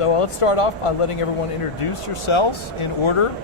So let's start off by letting everyone introduce yourselves in order.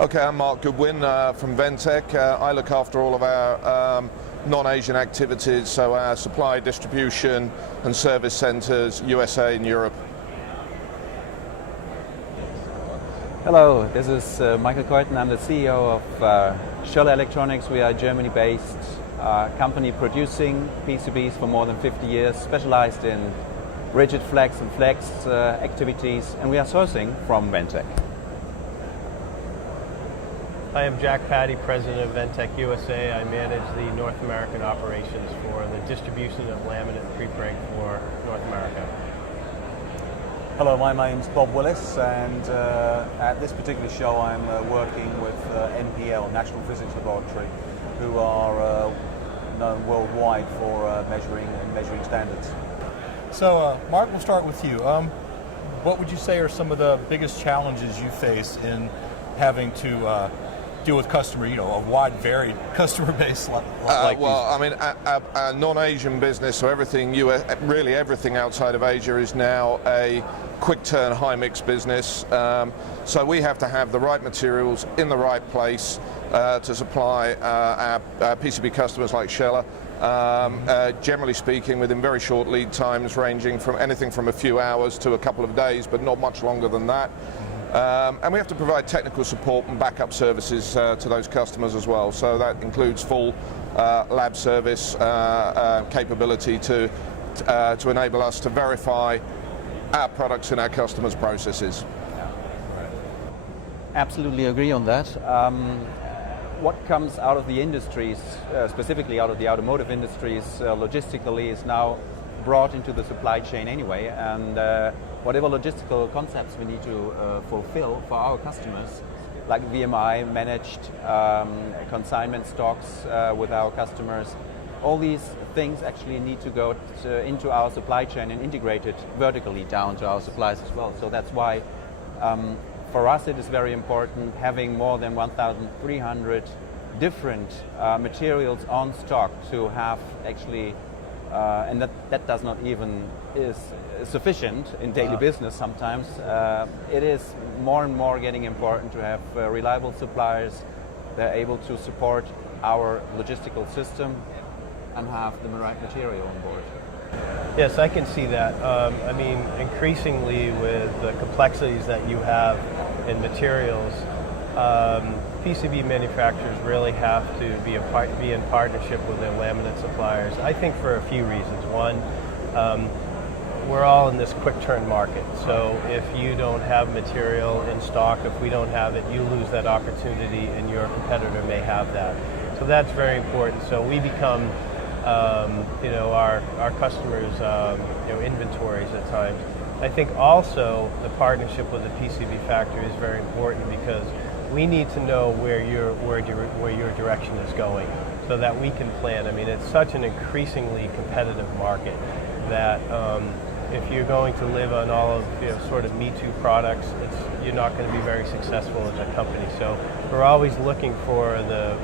Okay, I'm Mark Goodwin from Ventec. I look after all of our non-Asian activities, so our supply, distribution and service centers, USA and Europe. Hello, this is Michael Keuthen. I'm the CEO of Schoeller Electronics. We are a Germany-based company producing PCBs for more than 50 years, specialized in rigid flex and flex activities, and we are sourcing from Ventec. I am Jack Pattie, President of Ventec USA. I manage the North American operations for the distribution of laminate and pre-preg for North America. Hello, my name's Bob Willis, and at this particular show I'm working with NPL, National Physics Laboratory, who are known worldwide for measuring standards. So Mark, we'll start with you. What would you say are some of the biggest challenges you face in having to deal with a wide, varied customer base like well, I mean, our non-Asian business, so everything really everything outside of Asia is now a quick-turn, high-mix business. So we have to have the right materials in the right place to supply our PCB customers like Schoeller. Generally speaking, within very short lead times, ranging from anything from a few hours to a couple of days, but not much longer than that. And we have to provide technical support and backup services to those customers as well. So that includes full lab service capability to enable us to verify our products and our customers' processes. Absolutely agree on that. What comes out of the industries, specifically out of the automotive industries, logistically is now brought into the supply chain anyway, and whatever logistical concepts we need to fulfill for our customers, like VMI, managed consignment stocks with our customers, all these things actually need to go into our supply chain and integrated vertically down to our suppliers as well. So that's why for us it is very important having more than 1,300 different materials on stock to have actually and that does not even is sufficient in daily business sometimes. It is more and more getting important to have reliable suppliers that are able to support our logistical system and have the right material on board. Yes, I can see that. I mean, increasingly with the complexities that you have in materials, PCB manufacturers really have to be in partnership with their laminate suppliers, I think for a few reasons. One, we're all in this quick turn market, so if you don't have material in stock, if we don't have it, you lose that opportunity and your competitor may have that. So that's very important. So we become our customers' inventories at times. I think also the partnership with the PCB factory is very important because we need to know where your direction is going so that we can plan. I mean, it's such an increasingly competitive market that if you're going to live on all of sort of Me Too products, you're not going to be very successful as a company. So we're always looking for the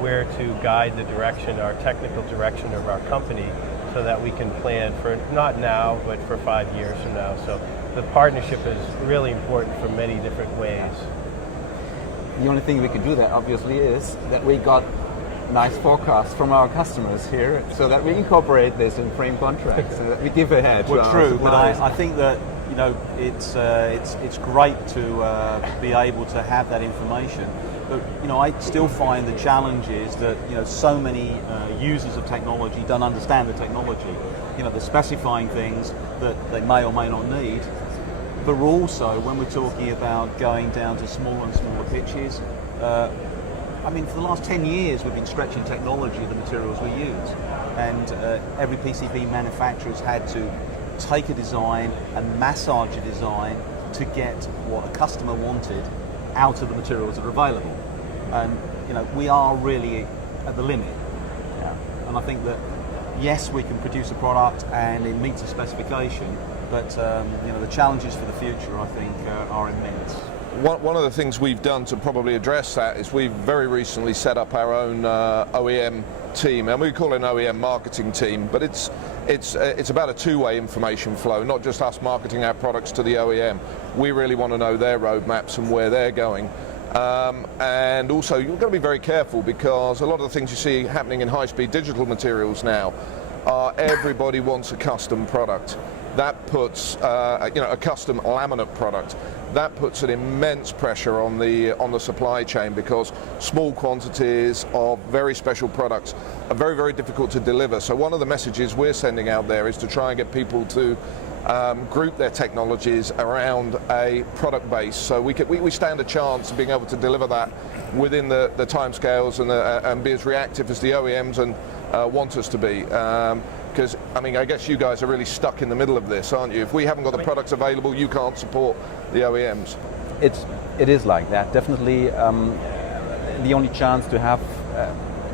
where to guide the direction, our technical direction of our company, so that we can plan for not now, but for 5 years from now. So the partnership is really important for many different ways. The only thing we can do that obviously is that we got nice forecasts from our customers here, so that we incorporate this in frame contracts and that we give ahead. Well, true, but I think that it's great to be able to have that information. But I still find the challenge is that so many users of technology don't understand the technology. They're specifying things that they may or may not need. But also, when we're talking about going down to smaller and smaller pitches, I mean, for the last 10 years we've been stretching technology of the materials we use, and every PCB manufacturer has had to take a design and massage a design to get what a customer wanted out of the materials that are available. And we are really at the limit. Yeah. And I think that yes, we can produce a product and it meets a specification, but the challenges for the future, I think, are immense. One of the things we've done to probably address that is we've very recently set up our own OEM team, and we call it an OEM marketing team, but it's about a two-way information flow, not just us marketing our products to the OEM. We really want to know their roadmaps and where they're going. And also, you've got to be very careful, because a lot of the things you see happening in high-speed digital materials now are everybody wants a custom product. That puts, a custom laminate product. That puts an immense pressure on the supply chain, because small quantities of very special products are very, very difficult to deliver. So one of the messages we're sending out there is to try and get people to group their technologies around a product base, so we stand a chance of being able to deliver that within the timescales and be as reactive as the OEMs and want us to be. Because I guess you guys are really stuck in the middle of this, aren't you? If we haven't got the products available, you can't support the OEMs. It is like that. Definitely, the only chance to have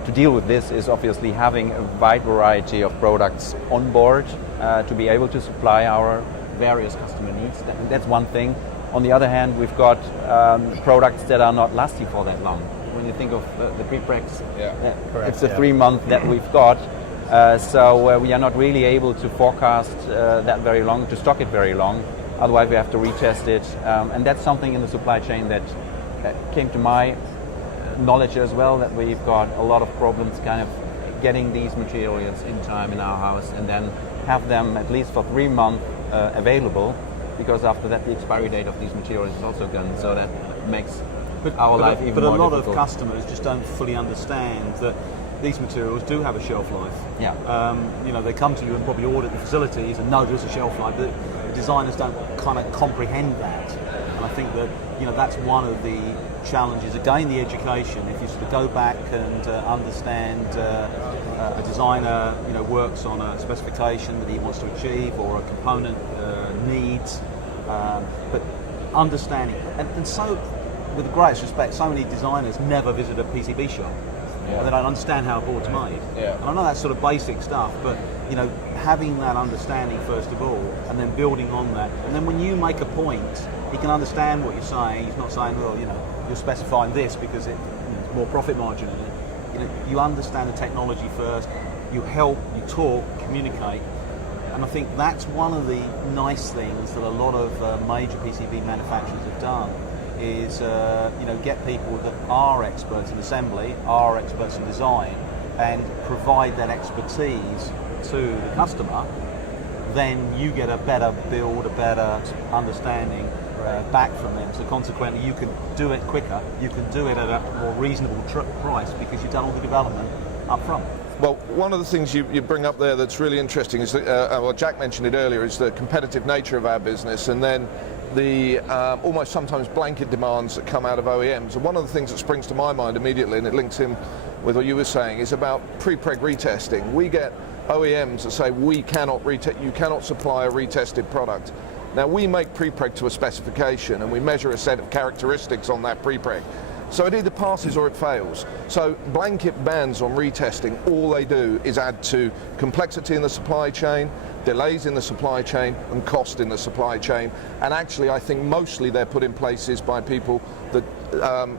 to deal with this is obviously having a wide variety of products on board to be able to supply our various customer needs. That's one thing. On the other hand, we've got products that are not lasting for that long. When you think of the pre-pregs, it's a 3 month that we've got. So we are not really able to forecast that very long, to stock it very long. Otherwise, we have to retest it. And that's something in the supply chain that came to my knowledge as well, that we've got a lot of problems kind of getting these materials in time in our house, and then have them at least for 3 months available, because after that the expiry date of these materials is also gone. So that makes our life even more difficult. But a lot of customers just don't fully understand that these materials do have a shelf life. Yeah. They come to you and probably audit the facilities and know there's a shelf life, but the designers don't kind of comprehend that. And I think that that's one of the challenges. Again, the education. If you sort of go back and understand a designer, works on a specification that he wants to achieve, or a component needs, but understanding. And so, with the greatest respect, so many designers never visit a PCB shop. Yeah. They don't understand how a board's made. Yeah. And I know that's sort of basic stuff, but having that understanding first of all, and then building on that, and then when you make a point, he can understand what you're saying. He's not saying, well, you're specifying this because it's more profit margin. You understand the technology first. You help, you talk, communicate, and I think that's one of the nice things that a lot of major PCB manufacturers have done. Is get people that are experts in assembly, are experts in design, and provide that expertise to the customer. Then you get a better build, a better understanding back from them. So consequently, you can do it quicker. You can do it at a more reasonable price because you've done all the development up front. Well, one of the things you bring up there that's really interesting is that, Jack mentioned it earlier, is the competitive nature of our business, and then the almost sometimes blanket demands that come out of OEMs. And one of the things that springs to my mind immediately, and it links in with what you were saying, is about pre-preg retesting. We get OEMs that say you cannot supply a retested product. Now, we make pre-preg to a specification, and we measure a set of characteristics on that pre-preg. So it either passes or it fails. So blanket bans on retesting, all they do is add to complexity in the supply chain, delays in the supply chain, and cost in the supply chain. And actually, I think mostly they're put in places by people that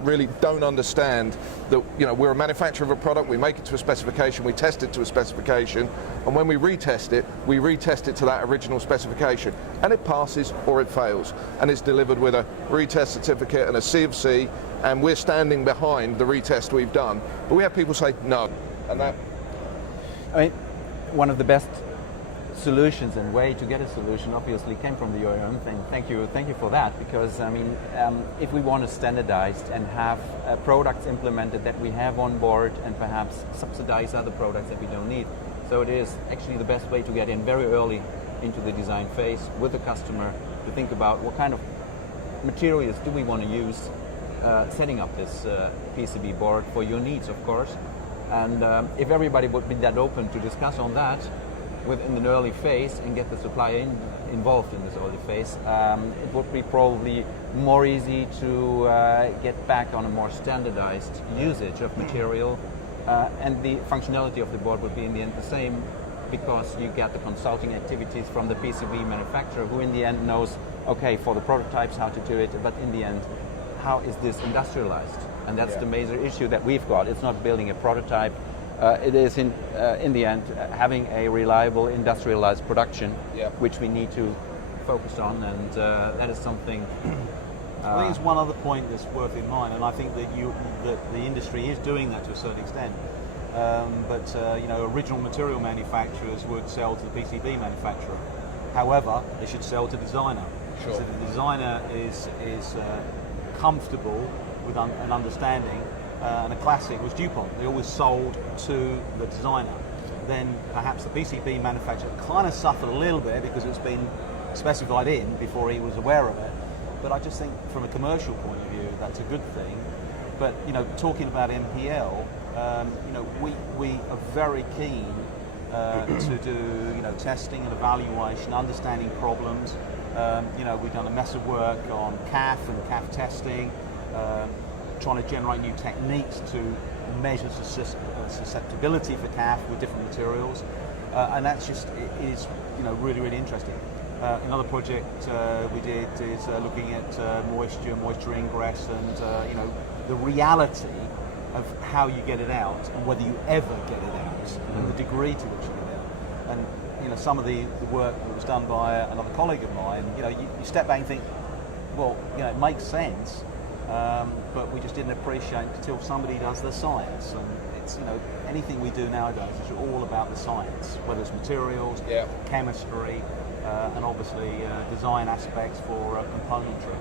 really don't understand that we're a manufacturer of a product, we make it to a specification, we test it to a specification, and when we retest it to that original specification, and it passes or it fails, and it's delivered with a retest certificate and a C of C, and we're standing behind the retest we've done. But we have people say no, and that. One of the best solutions and way to get a solution obviously came from the OEM, and thank you for that, because if we want to standardize and have products implemented that we have on board, and perhaps subsidize other products that we don't need, so it is actually the best way to get in very early into the design phase with the customer to think about what kind of materials do we want to use setting up this PCB board for your needs, of course. And if everybody would be that open to discuss on that within an early phase and get the supplier involved in this early phase, it would be probably more easy to get back on a more standardized usage of material, and the functionality of the board would be in the end the same because you get the consulting activities from the PCB manufacturer, who in the end knows, okay, for the prototypes how to do it, but in the end, how is this industrialized? And that's the major issue that we've got. It's not building a prototype. It is in the end having a reliable industrialized production, which we need to focus on, and that is something. I think it's one other point that's worth in mind, and I think that the industry is doing that to a certain extent. But original material manufacturers would sell to the PCB manufacturer. However, they should sell to the designer. Sure. So the designer is comfortable with an understanding. And a classic was DuPont. They always sold to the designer. Then perhaps the PCB manufacturer kind of suffered a little bit because it's been specified in before he was aware of it. But I just think from a commercial point of view, that's a good thing. But talking about MPL, we are very keen to do testing and evaluation, understanding problems. We've done a mess of work on CAF and CAF testing, trying to generate new techniques to measure susceptibility for CAF with different materials, and that's just is really, really interesting. Another project we did is looking at moisture ingress, and the reality of how you get it out and whether you ever get it out, and the degree to which you get it out. And some of the work that was done by another colleague of mine, you step back and think, well, it makes sense, but we just didn't appreciate it until somebody does the science. And it's anything we do nowadays is all about the science, whether it's materials, chemistry, and obviously design aspects for componentry.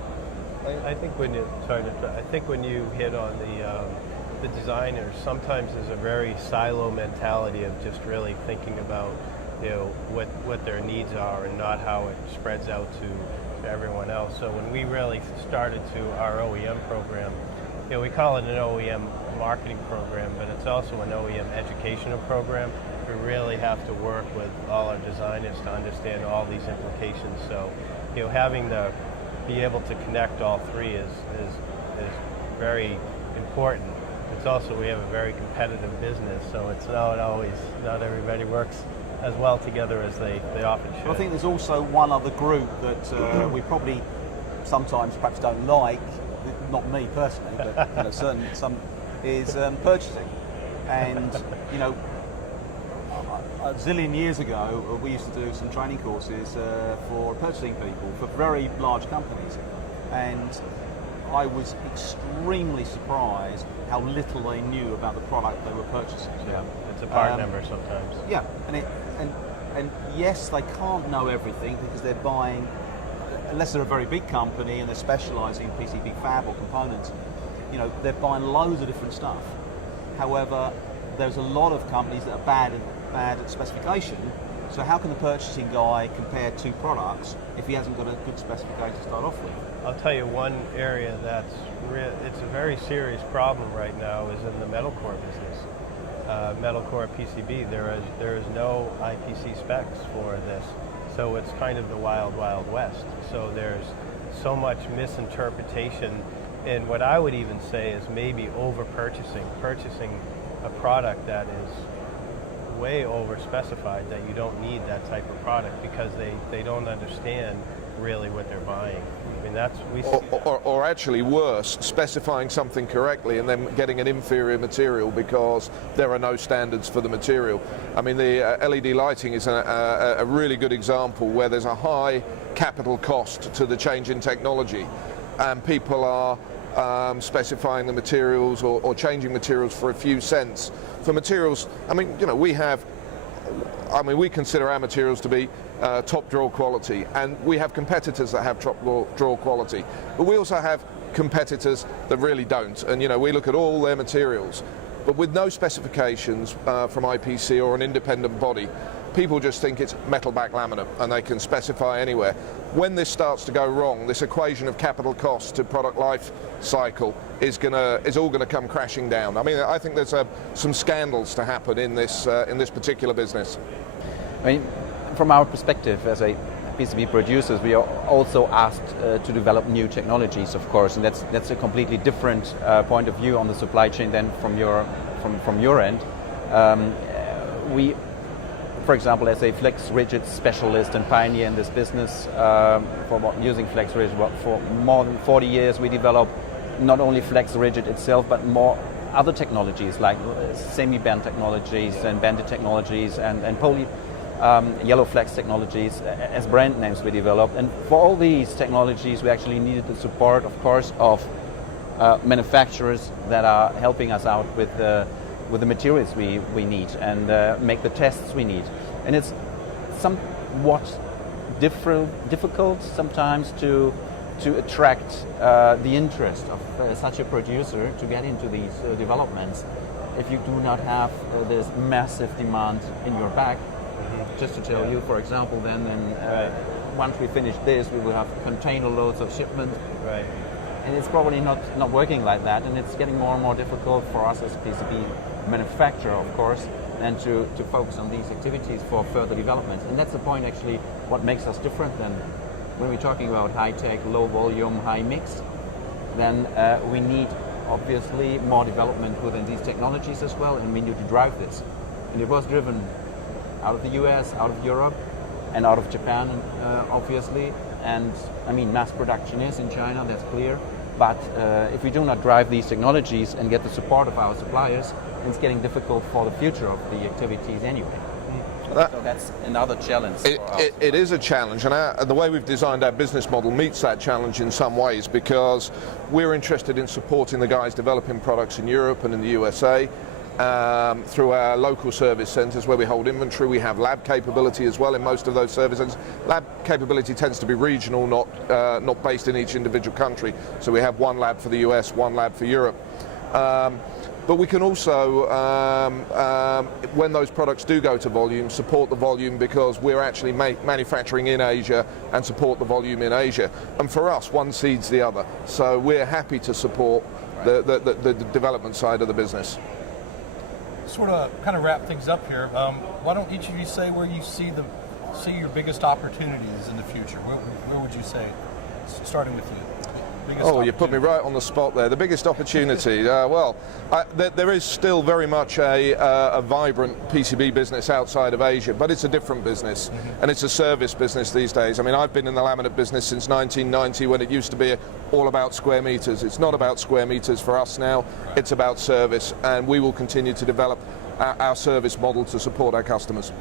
I think when you hit on the designers, sometimes there's a very silo mentality of just really thinking about what their needs are and not how it spreads out to everyone else. So when we really started our OEM program, we call it an OEM marketing program, but it's also an OEM educational program. We really have to work with all our designers to understand all these implications. So, having to be able to connect all three is very important. It's also, we have a very competitive business, so it's not everybody works as well together as they often should. I think there's also one other group that we probably sometimes perhaps don't like, not me personally, but some is purchasing. And a zillion years ago, we used to do some training courses for purchasing people for very large companies, and I was extremely surprised how little they knew about the product they were purchasing. Yeah, it's a part number sometimes. Yeah, and yes, they can't know everything because they're buying, unless they're a very big company and they're specialising in PCB fab or components, they're buying loads of different stuff. However, there's a lot of companies that are bad at specification. So how can the purchasing guy compare two products if he hasn't got a good specification to start off with? I'll tell you one area it's a very serious problem right now is in the metalcore business. Metalcore PCB, there is no IPC specs for this, so it's kind of the wild, wild west. So there's so much misinterpretation, and what I would even say is maybe purchasing a product that is way over specified, that you don't need that type of product because they don't understand really what they're buying. I mean, or actually worse, specifying something correctly and then getting an inferior material because there are no standards for the material. I mean, the LED lighting is a really good example where there's a high capital cost to the change in technology, and people are specifying the materials or changing materials for a few cents. For materials, we consider our materials to be top draw quality, and we have competitors that have top draw quality, but we also have competitors that really don't, and we look at all their materials, but with no specifications from IPC or an independent body. People just think it's metal back laminate and they can specify anywhere. When this starts to go wrong, this equation of capital cost to product life cycle is all going to come crashing down. I mean, I think there's some scandals to happen in this particular business. I mean, from our perspective as a PCB producers, we are also asked to develop new technologies, of course, and that's a completely different point of view on the supply chain than from your end. We for example, as a flex rigid specialist and pioneer in this business, using flex rigid for more than 40 years, we develop not only flex rigid itself, but more other technologies like semi-band technologies and banded technologies and poly yellow flex technologies as brand names we developed. And for all these technologies, we actually needed the support, of course, of manufacturers that are helping us out with the materials we need and make the tests we need. And it's somewhat difficult sometimes to attract the interest of such a producer to get into these developments if you do not have this massive demand in your back. Just to tell you, for example, then once we finish this, we will have container loads of shipment. Right. And it's probably not working like that, and it's getting more and more difficult for us as a PCB manufacturer, of course, and to focus on these activities for further developments. And that's the point, actually, what makes us different than when we're talking about high-tech, low-volume, high-mix. Then we need, obviously, more development within these technologies as well, and we need to drive this. And it was driven out of the US, out of Europe, and out of Japan, obviously. And I mean, mass production is in China, that's clear. But if we do not drive these technologies and get the support of our suppliers, it's getting difficult for the future of the activities anyway. So that's another challenge. It is a challenge, and the way we've designed our business model meets that challenge in some ways, because we're interested in supporting the guys developing products in Europe and in the USA. Through our local service centres where we hold inventory. We have lab capability as well in most of those service centres. Lab capability tends to be regional, not based in each individual country. So we have one lab for the US, one lab for Europe. But we can also, when those products do go to volume, support the volume because we're actually manufacturing in Asia and support the volume in Asia. And for us, one seeds the other. So we're happy to support the development side of the business. Sort of kind of wrap things up here. Why don't each of you say where you see your biggest opportunities in the future? Where would you say, starting with you? You put me right on the spot there. The biggest opportunity. There is still very much a vibrant PCB business outside of Asia, but it's a different business, and it's a service business these days. I mean, I've been in the laminate business since 1990 when it used to be all about square meters. It's not about square meters for us now. It's about service, and we will continue to develop our service model to support our customers.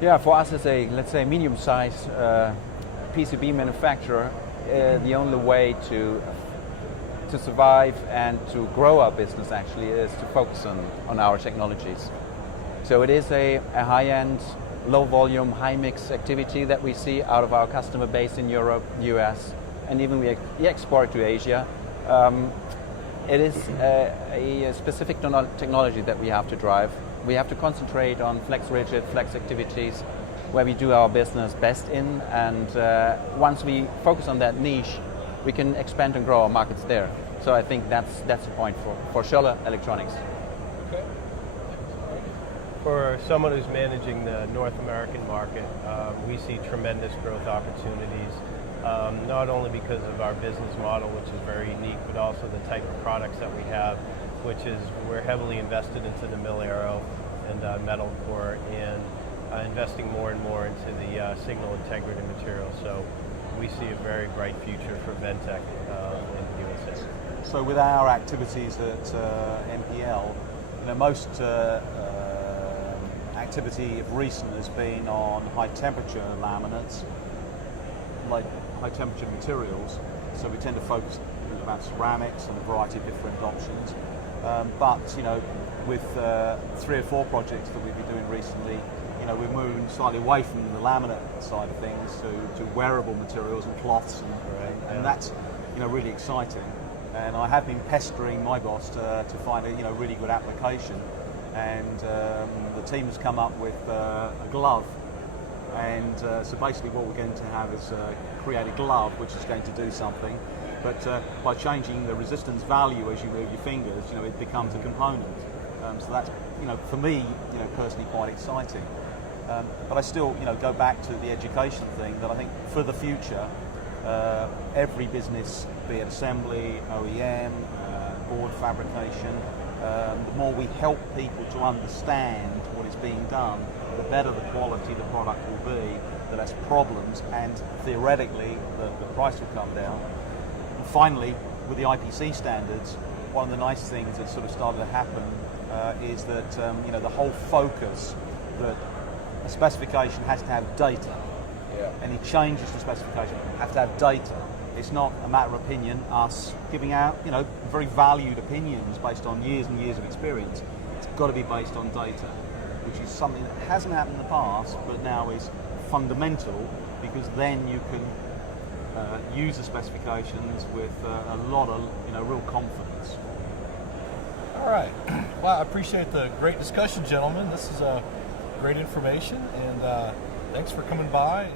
Yeah, for us as a, let's say, medium-sized PCB manufacturer, the only way to survive and to grow our business actually is to focus on our technologies. So it is a high-end, low-volume, high-mix activity that we see out of our customer base in Europe, US, and even we export to Asia. It is a specific technology that we have to drive. We have to concentrate on flex rigid, flex activities, where we do our business best in, and once we focus on that niche, we can expand and grow our markets there. So I think that's the point for Schoeller Electronics. Okay. For someone who's managing the North American market, we see tremendous growth opportunities, not only because of our business model, which is very unique, but also the type of products that we have, which is we're heavily invested into the mill aero and metal core, and investing more and more into the signal integrity material. So we see a very bright future for Ventec in the USA. So with our activities at MPL, most activity of recent has been on high temperature laminates, like high temperature materials. So we tend to focus about ceramics and a variety of different options. But with 3 or 4 projects that we've been doing recently, we're moving slightly away from the laminate side of things to wearable materials and cloths, and that's really exciting. And I have been pestering my boss to find a really good application, and the team has come up with a glove. And so basically, what we're going to have is create a glove which is going to do something, but by changing the resistance value as you move your fingers, it becomes a component. So that's for me, personally quite exciting. But I still, go back to the education thing, that I think for the future, every business, be it assembly, OEM, board fabrication, the more we help people to understand what being done, the better the quality the product will be, the less problems, and theoretically the price will come down. And finally, with the IPC standards, one of the nice things that sort of started to happen is that the whole focus that a specification has to have data. Yeah. Any changes to specification have to have data. It's not a matter of opinion, us giving out very valued opinions based on years and years of experience. It's got to be based on data, which is something that hasn't happened in the past, but now is fundamental, because then you can use the specifications with a lot of real confidence. All right. Well, I appreciate the great discussion, gentlemen. This is great information, and thanks for coming by.